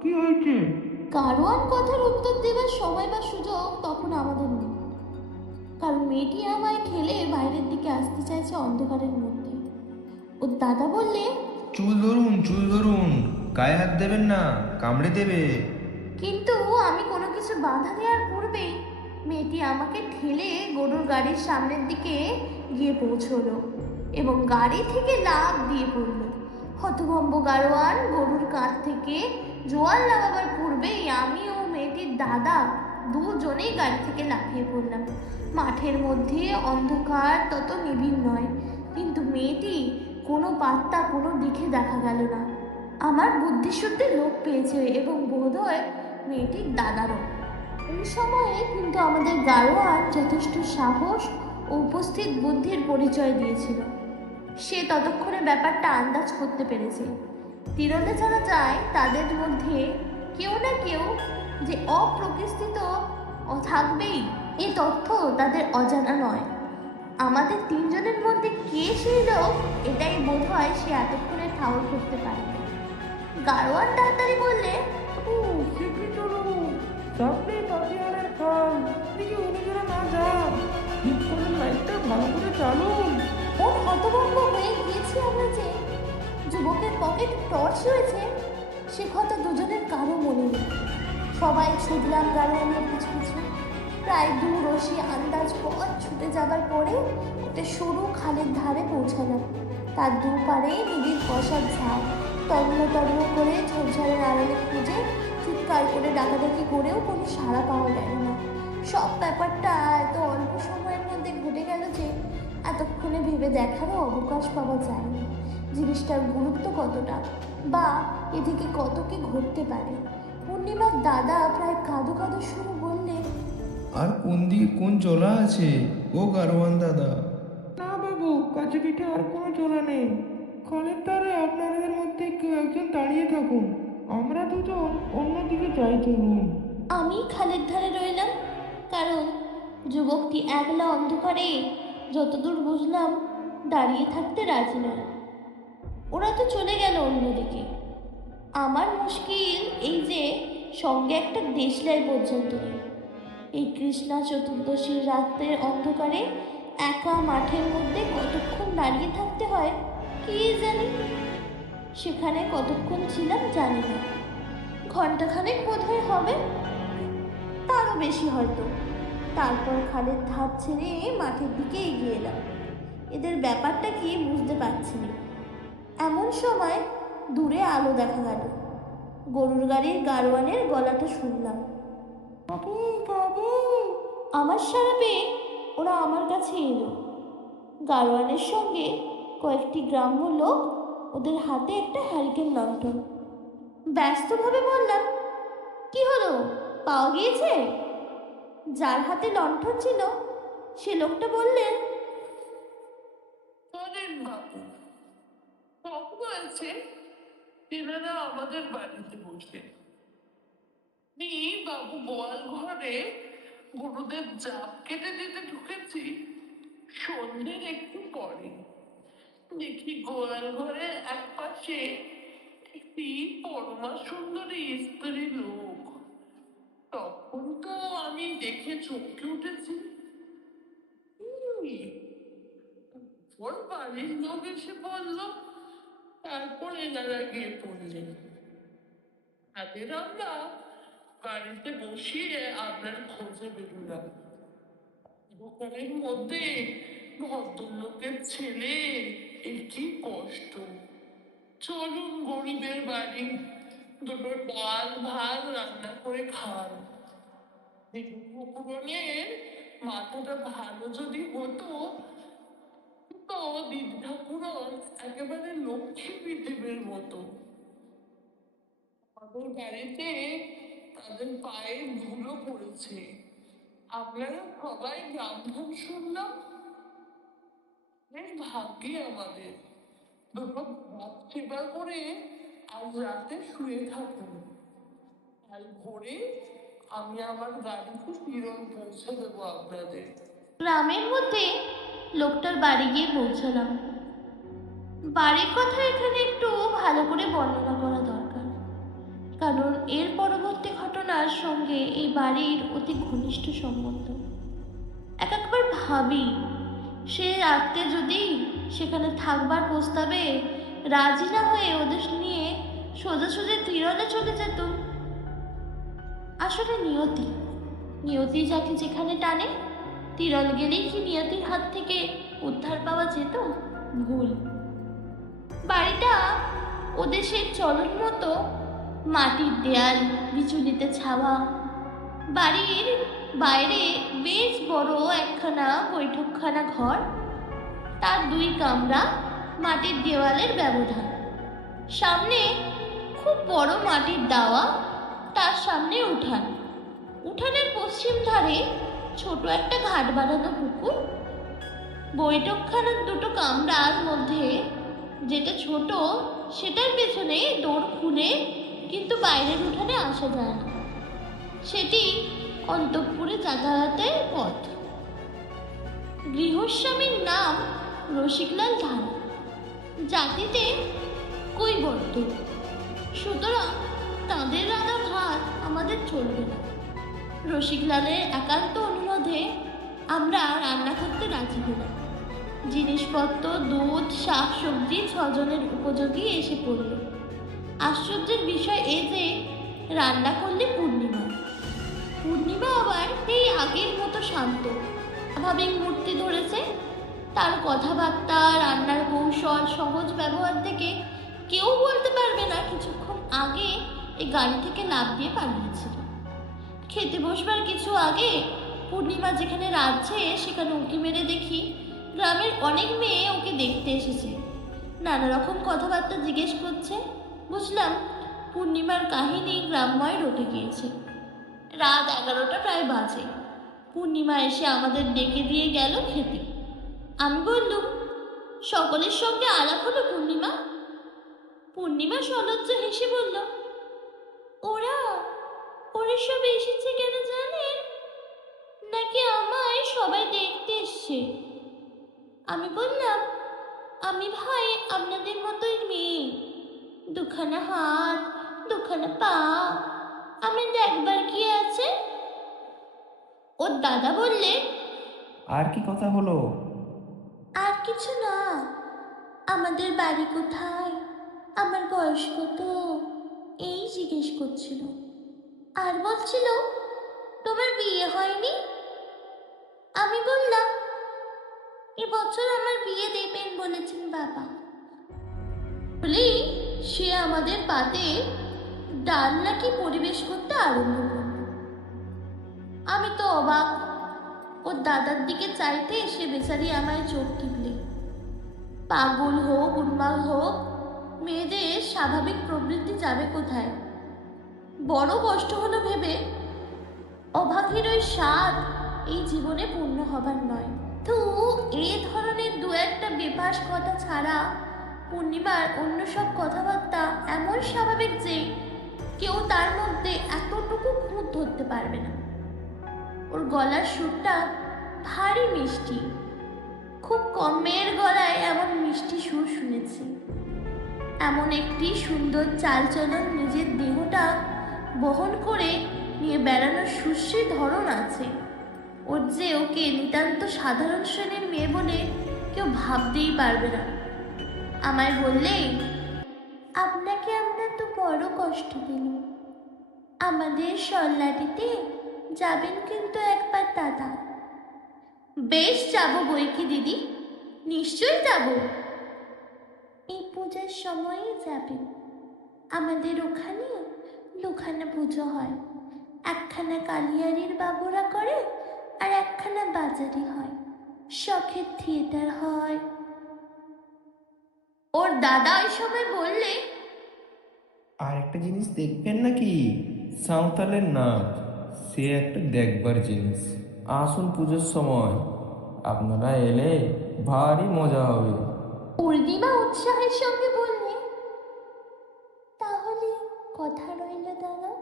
কি হয়েছে? গাড়োয়ান কথার উত্তর দেবার সময় বা সুযোগ তখন আমাদের নেই, কারণ মেয়েটি আমায় ঠেলে বাইরের দিকে আসতে চাইছে অন্ধকারের মধ্যে। ওর দাদা বললে, চুল ধরুন, চুল ধরুন, গায়ে হাত দেবেন না, কামড়ে দেবে। কিন্তু আমি কোনো কিছু বাধা দেওয়ার পূর্বেই মেয়েটি আমাকে ঠেলে গরুর গাড়ির সামনের দিকে গিয়ে পৌঁছলো এবং গাড়ি থেকে লাফ দিয়ে পড়লো। হতভম্ব গাড়োয়ান গরুর কাঁধ থেকে জোয়ার লাগাবার পূর্বেই আমি ও মেয়েটির দাদা দুজনেই গাড়ি থেকে লাফিয়ে পড়লাম। মাঠের মধ্যে অন্ধকার তত নিবিড় নয়, কিন্তু মেয়েটি কোনো পাত্তা কোনো দিকে দেখা গেল না। আমার বুদ্ধিশুদ্ধি লোপ পেয়েছে এবং বোধ হয় মেয়েটির দাদারও। এই সময়ে কিন্তু আমাদের গাড়োয়ান যথেষ্ট সাহস ও উপস্থিত বুদ্ধির পরিচয় দিয়েছিল। সে ততক্ষণে ব্যাপারটা আন্দাজ করতে পেরেছে। তিরলে যারা যায় তাদের মধ্যে কেউ না কেউ যে অপ্রতিষ্ঠিত থাকবেই, এ তথ্য তাদের অজানা নয়। আমাদের তিনজনের মধ্যে কে সেই লোক, এটাই বোধ হয় সে এতক্ষণে ঠাউর করতে পারে। গাড়োয়ান তাড়াতাড়ি বললে, ও শিগগির চলো, সামনে পাতিয়ালের খাল, দিকে অন্যজনা না যান, ঠিক করে লাইটটা ভালো করে চালুন। ওর হতভম্ব হয়ে গিয়েছি আমরা যে যুবকের পকেট টর্চ রয়েছে সে কথা দুজনের কারো মনে নেই। সবাই ছুটলাম গাড়োয়ানের পিছু পিছু। প্রায় 2 রশি আন্দাজ পথ ছুটে যাবার পরে একটা সরু খালের ধারে পৌঁছালাম। তার দুপারে নিবিড় কষার ঝাড়, তর্ম তর্ম করে ঝোপঝাড়ের আড়ালে খুঁজে চিৎকার করে ডাকাডাকি করেও কোনো সাড়া পাওয়া গেল না। সব ব্যাপারটা এত অল্প সময়ের মধ্যে ঘটে গেল যে এতক্ষণে ভেবে দেখারও অবকাশ পাওয়া যায়নি জিনিসটার গুরুত্ব কতটা, বা এদিকে কত কি ঘটতে পারে। পূর্ণিমার দাদা প্রায় কাঁদো কাঁদো সুরে বললে, আর কোন দিকে কোন চলা আছে ও গারোয়ান দাদা? না বাবু, কাছে পিঠে আর কোনো চলা নেই। খালের ধারে আপনাদের মধ্যে কেউ একজন দাঁড়িয়ে থাকুন, আমরা দুজন অন্যদিকে যাই, চলুন। আমি খালের ধারে রইলাম, কারণ যুবকটি একলা অন্ধকারে যতদূর বুঝলাম দাঁড়িয়ে থাকতে রাজি নয়। ওরা তো চলে গেল অন্যদিকে। আমার মুশকিল এই যে সঙ্গে একটা দেশলাই পর্যন্ত নেই। এই কৃষ্ণা চতুর্দশীর রাতের অন্ধকারে একা মাঠের মধ্যে কতক্ষণ দাঁড়িয়ে থাকতে হয় কি জানি। সেখানে কতক্ষণ ছিলাম জানি না, ঘন্টাখানেক বোধহয় হবে, তারও বেশি হয়তো। তারপর খালের ধার ছেড়ে মাঠের দিকে এগিয়ে এলাম। এদের ব্যাপারটা কি বুঝতে পারছি না। এমন সময় দূরে আলো দেখা গেল। গরুর গাড়ির গাড়োয়ানের গলাটা শুনলাম। বাবু, বাবু। আমার সাড়া পেয়ে ওরা আমার কাছে এলো। গাড়োয়ানের সঙ্গে কয়েকটি গ্রাম্য লোক, ওদের হাতে একটা হ্যারিকেন লণ্ঠন। ব্যস্তভাবে বললাম, কি হলো, পাওয়া গিয়েছে? যার হাতে লণ্ঠন ছিল সে লোকটা বললেন, শোনেন বাবু, বাবু আছে, তেনারা আমাদের বাড়িতে বসে। বাবু গোয়াল ঘরে গরুদের জাপ কেটে দিতে ঢুকেছি সন্ধ্যের একটু পরে। দেখি গোয়াল ঘরে এক পাশে একটি পরমা সুন্দরী স্ত্রী লোক। তখন তো আমি দেখে চমকে উঠেছি। ওর বাড়ির লোক এসে বলল, তারপর এনারা গিয়ে পড়লেন। তাদের আমরা বাড়িতে বসিয়ে আপনার খোঁজে বেরোলাম। দোকানের মধ্যে ভদ্রলোকের ছেলে, এর কি কষ্ট। চলুন গরিবের বাড়ি, দুটো ডাল ভাত রান্না করে খান। ঠাকুরনের মাথাটা ভালো যদি হতো তো দিদি ঠাকুরন একেবারে লক্ষ্মী পৃথিবীর মতো। আমাদের বাড়িতে তাদের পায়ে ধুলো পড়েছে। আপনারা সবাই ব্রাহ্মণ শুনলাম, বেশ ভাগ্যে আমাদের। দুটো ভাত সেবা করে আজ রাতে শুয়ে থাকুন। কাল ভোরে আমি আমার গাড়িতে তিরণ পৌঁছে দেবো আপনাদের। গ্রামের মধ্যে লোকটার বাড়ি গিয়ে পৌঁছালাম। বাড়ির কথা এখানে একটু ভালো করে বর্ণনা করা দরকার, কারণ এর পরবর্তী ঘটনার সঙ্গে এই বাড়ির অতি ঘনিষ্ঠ সম্বন্ধ। একবার ভাবি, সে রাত্রে যদি সেখানে থাকবার প্রস্তাবে রাজি না হয়ে ওদের নিয়ে সোজাসুজি তীরলে চলে যেত। আসলে নিয়তি যাকে যেখানে টানে, তীরল গেলেই কি নিয়তির হাত থেকে উদ্ধার পাওয়া যেত? ভুল। বাড়িটা ওদের সেই চলন মতো মাটির দেয়াল, বিচুলিতে ছাওয়া। বাড়ির বাইরে বেশ বড় একখানা বৈঠকখানা ঘর, তার 2 কামরা, মাটির দেওয়ালের ব্যবধান। সামনে খুব বড় মাটির দাওয়া, তার সামনে উঠান। উঠানের পশ্চিম ধারে ছোট একটা ঘাট বাঁধানো পুকুর। বৈঠকখানার 2 কামরার মধ্যে যেটা ছোট, সেটার পেছনে দোর খুলে কিন্তু বাইরের উঠানে আসা যায় না। সেটি অন্তঃপুরে যাতায়াতের পথ। গৃহস্বামীর নাম রসিকলাল ধারা, জাতিতে কৈবর্ত। সুতরাং তাঁদের রাধা ভাত আমাদের চলবে না। রসিকলালের একান্ত অনুরোধে আমরা রান্না করতে রাজি হলাম। জিনিসপত্র, দুধ, শাক সবজি 6 জনের উপযোগী এসে পড়ল। আশ্চর্যের বিষয় এ যে রান্না করলে পূর্ণিমা আবার এই আগের মতো শান্ত স্বাভাবিক মূর্তি ধরেছে। তার কথাবার্তা, রান্নার কৌশল, সহজ ব্যবহার থেকে কেউ বলতে পারবে না কিছুক্ষণ আগে এই গাড়ি থেকে লাফ দিয়ে পালিয়েছিল। খেতে বসবার কিছু আগে পূর্ণিমা যেখানে রাঁধছে সেখানে উঁকি মেরে দেখি গ্রামের অনেক মেয়ে ওকে দেখতে এসেছে। নানা রকম কথাবার্তা জিজ্ঞেস করছে। বুঝলাম পূর্ণিমার কাহিনী গ্রামময় রটে গিয়েছে। রাত 11টা প্রায় বাজে। পূর্ণিমা এসে আমাদের ডেকে দিয়ে গেল খেতে। আমি বললুম, সকলের সঙ্গে আলাপ হলো পূর্ণিমা? পূর্ণিমা সলজ্জ হেসে বলল, ওরা সব এসেছে কেন জানেন? নাকি আমায় সবাই দেখতে এসছে? আমি বললাম, আমি ভাই আপনাদের মতোই মেয়ে, 2খানা হাত, 2খানা পা, আমি দেখবার কি আছে? ওর দাদা বললে, আর কি কথা হলো? আর কিছু না, আমাদের বাড়ি কোথায়, আমার বয়স কত, এই জিজ্ঞেস করছিল। আর বলছিল, তোমার বিয়ে হয়নি? আমি বললাম, এবছর আমার বিয়ে দেবেন বলেছেন বাবা। বলেই সে আমাদের পাতে ডাল নাকি পরিবেশ করতে আরম্ভ করল। আমি তো অবাক। ওর দাদার দিকে চাইতে সে বেচারি আমায় চোখ টিপলে। পাগল হোক, উন্মাদ হোক, মেয়েদের স্বাভাবিক প্রবৃত্তি যাবে কোথায়? বড় কষ্ট হলো ভেবে অভাগীর ওই স্বাদ এই জীবনে পূর্ণ হবার নয়। তো এই ধরনের 2-1টা বেফাস কথা ছাড়া পূর্ণিমার অন্য সব কথাবার্তা এমন স্বাভাবিক যে কেউ তার মধ্যে এতটুকু খুঁত ধরতে পারবে না। ওর গলার সুরটা ভারী মিষ্টি। খুব কম মেয়ের গলায় এমন মিষ্টি সুর শুনেছি। এমন একটি সুন্দর চালচলন, নিজের দেহটা বহন করে নিয়ে বেড়ানোর সুশ্রী ধরন আছে ওর, যে ওকে নিতান্ত সাধারণ শ্রেণীর মেয়ে বলে কেউ ভাবতেই পারবে না। আমায় বললে, আপনাকে আমরা তো বড় কষ্ট দিল। আমাদের সল্লাটিতে যাবেন কিন্তু একবার দাদা। বেশ যাব বই কি দিদি, নিশ্চয়ই যাব। এই পূজার সময়ই যাবেন। আমাদের ওখানে 2খানা পুজো হয়, একখানা কালিয়ারির বাবুরা করে আর একখানা বাজারি হয়। শখের থিয়েটার হয়। ওর দাদা ওই সময় বললে, আর একটা জিনিস দেখবেন নাকি? সাঁওতালের নাচ, সে একটা দেখবার জিনিস। আসুন পুজোর সময়, আপনারা এলে ভারী মজা হবে। পূর্ণিমা উৎসাহের সঙ্গে বললে, তাহলে কথা রইল দাদা,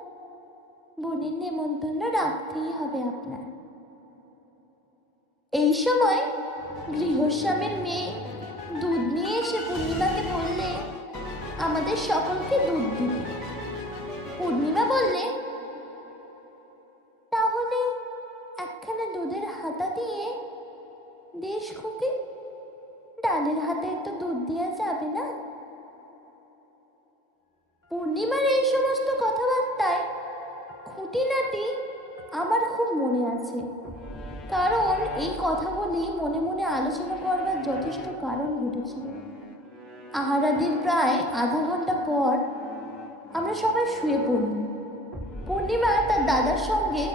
বোনের নেমন্তন্ন রাখতেই হবে আপনার। এই সময় গৃহস্বামীর মেয়ে দুধ নিয়ে এসে পূর্ণিমাকে বললে আমাদের সকলকে দুধ দিতে। পূর্ণিমা বললে, তাহলে একখানা দুধের হাতা দিয়ে দেশ খুকি, ডালের হাতে তো দুধ দেওয়া যাবে না। পূর্ণিমার এই সমস্ত কথাবার্তায় খুঁটিনাটি আমার খুব মনে আছে, কারণ এই কথাগুলি মনে মনে আলোচনা করবার যথেষ্ট কারণ ঘটেছিল। আহারাদির প্রায় আধা ঘন্টা পর আমরা সবাই শুয়ে পড়লাম। পূর্ণিমা তার দাদার সঙ্গে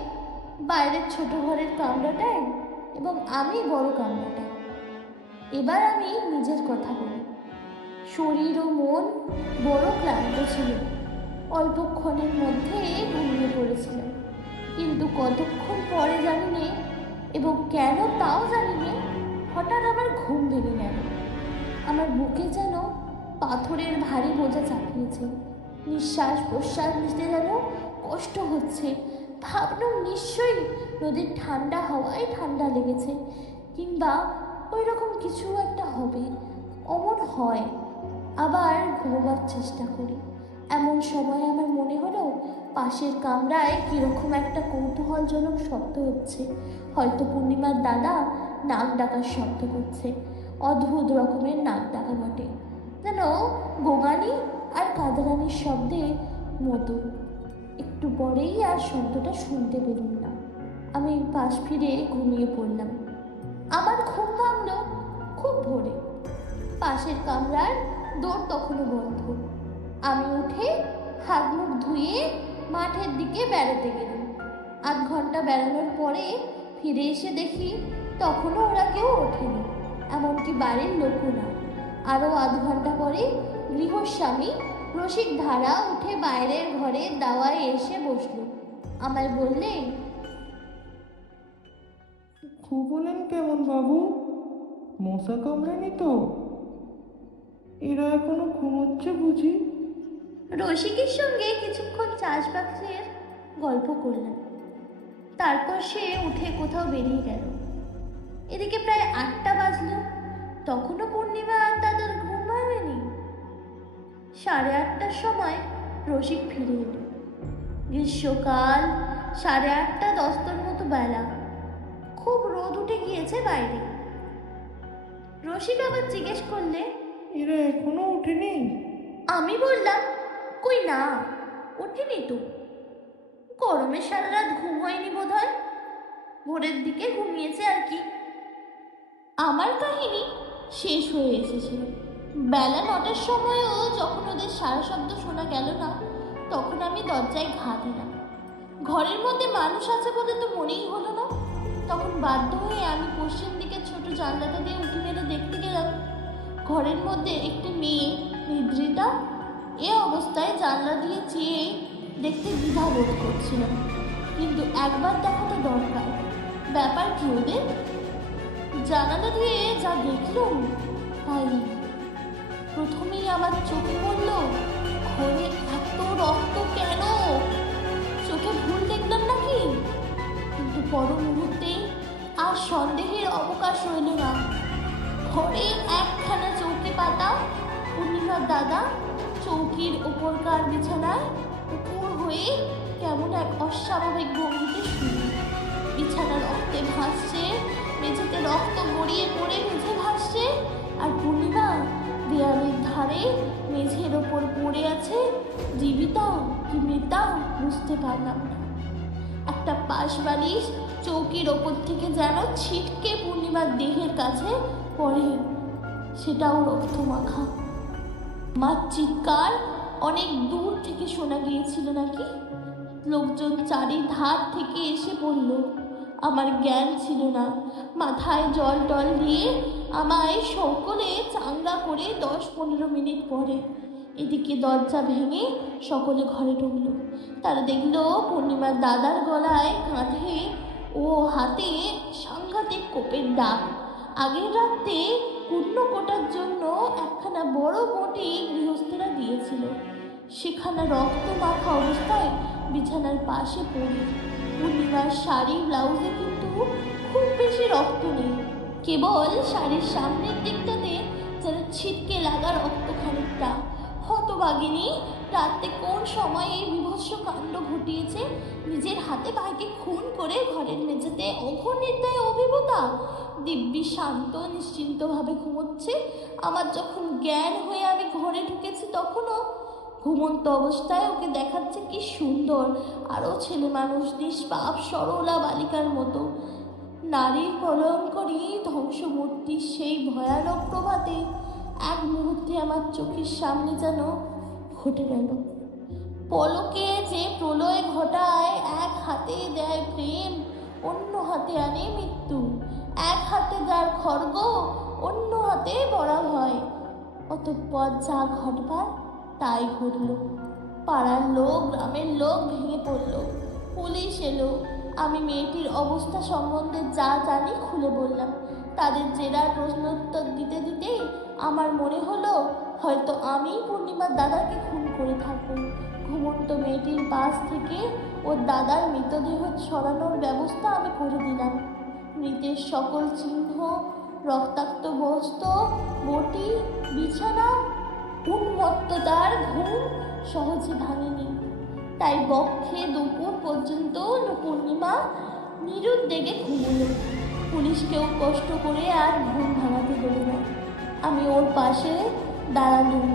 বাইরের ছোট ঘরের কামরাটায় এবং আমি বড় কামরাটায়। এবার আমি নিজের কথা বলি। শরীর ও মন বড় ক্লান্ত ছিল। অল্পক্ষণের মধ্যে ঘুমিয়ে পড়েছিলাম, কিন্তু কতক্ষণ পরে জানি নে এবং কেন তাও জানি নে, হঠাৎ আমার ঘুম ভেঙে গেল। আমার বুকে যেন পাথরের ভারী বোঝা চাপিয়েছে। নিঃশ্বাস প্রশ্বাস নিতে যেন কষ্ট হচ্ছে। ভাবলাম নিশ্চয়ই নদীর ঠান্ডা হাওয়ায় ঠান্ডা লেগেছে, কিংবা ওই রকম কিছু একটা হবে। অমন হয়। আবার ঘুমোবার চেষ্টা করি। এমন সময় আমার মনে হলো পাশের কামরায় কীরকম একটা কৌতূহলজনক শব্দ হচ্ছে। হয়তো পূর্ণিমার দাদা নাক ডাকার শব্দ করছে। অদ্ভুত রকমের নাক ডাকা বটে, যেন গোগানি আর কাদরানির শব্দে মতো। একটু পরেই আর শব্দটা শুনতে পেলাম না। আমি পাশ ফিরে ঘুমিয়ে পড়লাম। আমার ঘুম ভাঙল খুব ভোরে। পাশের কামরার দৌড় তখনও বন্ধ। আমি উঠে হাত মুখ ধুয়ে মাঠের দিকে বেড়াতে গেলাম। আধ ঘন্টা বেড়ানোর পরে ফিরে এসে দেখি তখনও ওরা কেউ ওঠেনি, এমনকি বাড়ির লোকও না। আরও আধ ঘন্টা পরে গৃহস্বামী রসিক ধারা উঠে বাইরের ঘরে দাওয়ায় এসে বসল। আমায় বললে, ঘুমোলেন কেমন বাবু? মশা কামড়ানি তো? এরা এখনো ঘুমোচ্ছে বুঝি? রসিকের সঙ্গে কিছুক্ষণ চাষবাসের গল্প করলাম। তারপর সে উঠে কোথাও বেরিয়ে গেল। এদিকে প্রায় 8টা বাজলো, তখনও পূর্ণিমা আর দাদার ঘুম ভাঙেনি। 8:30টার সময় রসিক ফিরে এলো। গ্রীষ্মকাল, 8:30-10টার মতো বেলা। খুব রোদ উঠে গিয়েছে বাইরে। রসিক আবার জিজ্ঞেস করলে, এরা এখনো ওঠেনি? আমি বললাম, কই না, ওঠেনি তো। গরমে সারা রাত ঘুম হয়নি বোধ হয়, ভোরের দিকে ঘুমিয়েছে আর কি। আমার কাহিনী শেষ হয়ে এসেছিল। বেলা 9টার সময়ও যখন ওদের সারা শব্দ শোনা গেল না, তখন আমি দরজায় ঘা দিলাম। ঘরের মধ্যে মানুষ আছে বলে তো মনেই হলো না। তখন বাধ্য হয়ে আমি পশ্চিম দিকে ছোট জানলাটা দিয়ে উঠে মেরে দেখতে গেলাম। ঘরের মধ্যে একটি মেয়ে নিদ্রিতা। এ অবস্থায় জানলা দিয়ে চেয়ে দেখতে দ্বিধা বোধ করছিলাম, কিন্তু একবার দেখাটা দরকার। ব্যাপার কি ওদের? জানালা দিয়ে যা দেখলুম তাই। প্রথমেই আমার চোখে পড়ল, ঘরে এত রক্ত কেন? চোখে ভুল দেখলাম নাকি? কিন্তু পর মুহূর্তেই আর সন্দেহের অবকাশ রইল না। ঘরে একখানা চৌকি পাতা। পূর্ণিমার দাদা চৌকির ওপরকার বিছানায় উপর হয়ে কেমন এক অস্বাভাবিক ভঙ্গিতে শুয়ে। বিছানা রক্তে ভাসছে, মেঝেতে রক্ত গড়িয়ে পড়ে মেঝে ভাসছে, আর পূর্ণিমা দেয়ালের ধারে মেঝের ওপর পড়ে আছে, জীবিতা কি মৃতা বুঝতে পারলাম না। একটা পাশ বালিশ চৌকির ওপর থেকে যেন ছিটকে পূর্ণিমার দেহের কাছে পড়ে, সেটাও রক্ত মাখা। মার চিৎকার অনেক দূর থেকে শোনা গিয়েছিল নাকি। লোকজন চারিধার থেকে এসে পড়ল। আমার জ্ঞান ছিল না। মাথায় জল টল দিয়ে আমায় সকলে চাঙ্গা করে 10-15 মিনিট পরে এদিকে দরজা ভেঙে সকলে ঘরে ঢুকলো। তারা দেখলো পূর্ণিমার দাদার গলায়, কাঁধে ও হাতে সাংঘাতিক কোপের দাগ। আগের রাতে পূর্ণ কোটার জন্য একখানা বড় বটি গৃহস্থরা দিয়েছিল, সেখানে রক্ত মাখা অবস্থায় বিছানার পাশে পড়ে। পূর্ণিমার শাড়ি ব্লাউজে কিন্তু খুব বেশি রক্ত নেই, কেবল শাড়ির সামনের দিকটাতে যেন ছিটকে লাগা রক্ত খানিকটা। হতভাগিনী রাতে কোন সময় এই বিভৎস কাণ্ড ঘটিয়েছে, নিজের হাতে ভাইকে খুন করে ঘরের মেঝেতে অঘনির্দয় অভিভূতা দিব্যি শান্ত নিশ্চিন্তভাবে ঘুমোচ্ছে। আমার যখন জ্ঞান হয়ে আমি ঘরে ঢুকেছি তখনও ঘুমন্ত অবস্থায় ওকে দেখাচ্ছে কি সুন্দর, আরও ছেলে মানুষ, নিষ্পাপ সরলা বালিকার মতো। নারীর কলঙ্করী ধ্বংসমূর্তির সেই ভয়ানক প্রভাতে এক মুহূর্তে আমার চোখের সামনে যেন ঘটে গেল। পলকে যে প্রলয় ঘটায়, এক হাতে দেয় প্রেম, অন্য হাতে আনে মৃত্যু। এক হাতে যার খড়গ, অন্য হাতে বড়া ভয়। অতঃপর যা ঘটবার তাই ঘটল। পাড়ার লোক, গ্রামের লোক ভেঙে পড়ল। পুলিশ এলো। আমি মেয়েটির অবস্থা সম্বন্ধে যা জানি খুলে বললাম। তাদের জেরার প্রশ্নোত্তর দিতে দিতেই আমার মনে হলো হয়তো আমি পূর্ণিমার দাদাকে খুন করে থাকবো। ঘুমন্ত মেয়েটির পাশ থেকে ওর দাদার মৃতদেহ সরানোর ব্যবস্থা আমি করে দিলাম। মৃতের সকল চিহ্ন, রক্তাক্ত বস্ত্র, বটি, বিছানা, উন্মত্ততার ঘুম সহজে ভাঙেনি। তাই বক্ষে দুপুর পর্যন্ত পূর্ণিমা নিরুদ্বেগে ঘুমোলো। পুলিশকেও কষ্ট করে আর ঘুম ভাঙাতে দেবে না। আমি ওর পাশে দাঁড়ালুম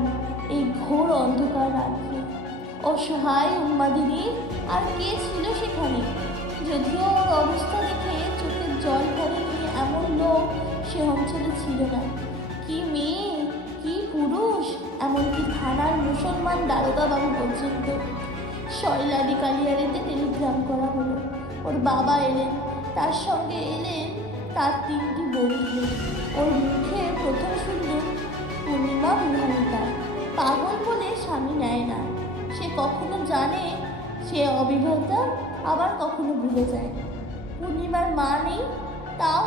এই ঘোর অন্ধকার রাত্রে। অসহায় উন্মাদিনী আর কে ছিল সেখানে? যদিও ওর অবস্থা দেখে চোখের জল পড়েনি এমন লোক সে অঞ্চলে ছিল না। কি মেয়ে, কি পুরুষ, এমনকি থানার মুসলমান দারোগা বাবু পর্যন্ত। শৈলাদি কালিয়ারিতে টেলিগ্রাম করা হলো। ওর বাবা এলেন, তার সঙ্গে এলেন তার 3টি বন্ধু। ওর মুখে প্রথম শুনলেন পূর্ণিমা বিবাহিতা। পাগল বলে স্বামী নেয় না। সে কখনো জানে সে অবিবাহিতা, আবার কখনো ভুলে যায়। পূর্ণিমার মা নেই, তাও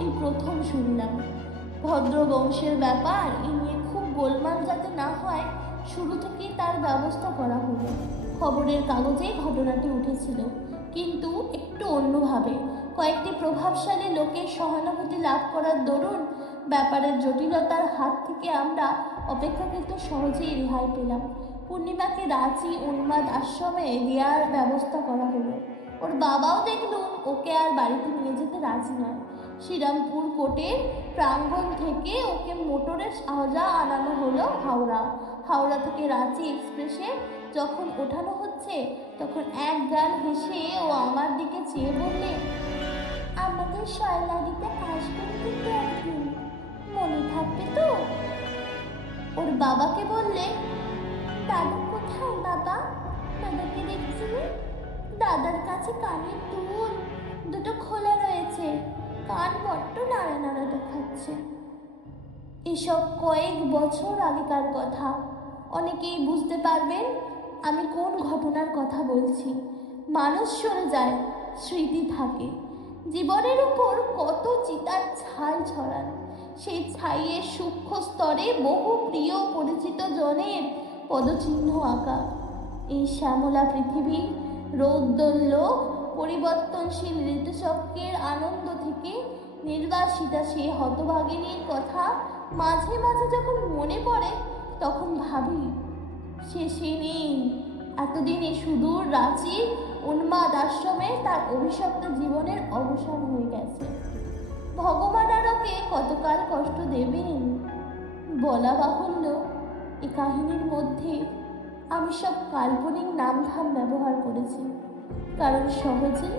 এই প্রথম শুনলাম। ভদ্র বংশের ব্যাপার, এ নিয়ে খুব গোলমাল যাতে না হয় শুরু থেকেই তার ব্যবস্থা করা হলো। খবরের কাগজে ঘটনাটি উঠেছিল, কিন্তু একটু অন্যভাবে। কয়েকটি প্রভাবশালী লোকের সহানুভূতি লাভ করার দরুন ব্যাপারের জটিলতার হাত থেকে আমরা অপেক্ষাকৃত সহজেই রেহাই পেলাম। পূর্ণিমাকে রাঁচি উন্মাদ আশ্রমে দেওয়ার ব্যবস্থা করা হলো। ওর বাবাও দেখলুম ওকে আর বাড়িতে নিয়ে যেতে রাজি নয়। শ্রীরামপুর কোর্টের প্রাঙ্গণ থেকে ওকে মোটরে সাহজা আনানো হলো হাওড়া। হাওড়া থেকে রাঁচি এক্সপ্রেসে যখন ওঠানো হচ্ছে তখন এক গাল হেসে ও আমার দিকে চেয়ে বললে, আমাদের শয়লাদিতে আসবেন কিন্তু একদিন, মনে থাকবে তো? ওর বাবাকে বললে, দাদা কোথায় বাবা? দাদাকে দেখছি। দাদার কাছে কানের দুটো খোলা রয়েছে, কান বড্ড নাড়া নাড়া দেখাচ্ছে। এসব কয়েক বছর আগেকার কথা। অনেকেই বুঝতে পারবেন আমি কোন ঘটনার কথা বলছি। মানুষ সরে যায়, স্মৃতি থাকে। জীবনের উপর কত চিতার ছাল ছড়ান, সেই ছাইয়ের সূক্ষ্ম স্তরে বহু প্রিয় পরিচিত জনের পদচিহ্ন আঁকা। এই শ্যামলা পৃথিবী, রৌদ্রল্য, পরিবর্তনশীল ঋতুচক্রের আনন্দ থেকে নির্বাসিতা সে হতভাগিনীর কথা মাঝে মাঝে যখন মনে পড়ে তখন ভাবি সে নেই। এতদিনে সুদূর রাঁচির উন্মাদ আশ্রমে তার অভিশপ্ত জীবনের অবসান হয়ে গেছে। ভগবান আর ওকে কতকাল কষ্ট দেবেন বলা বাহুল্য। এ কাহিনীর মধ্যে আমি সব কাল্পনিক নামধাম ব্যবহার করেছি, কারণ সহজে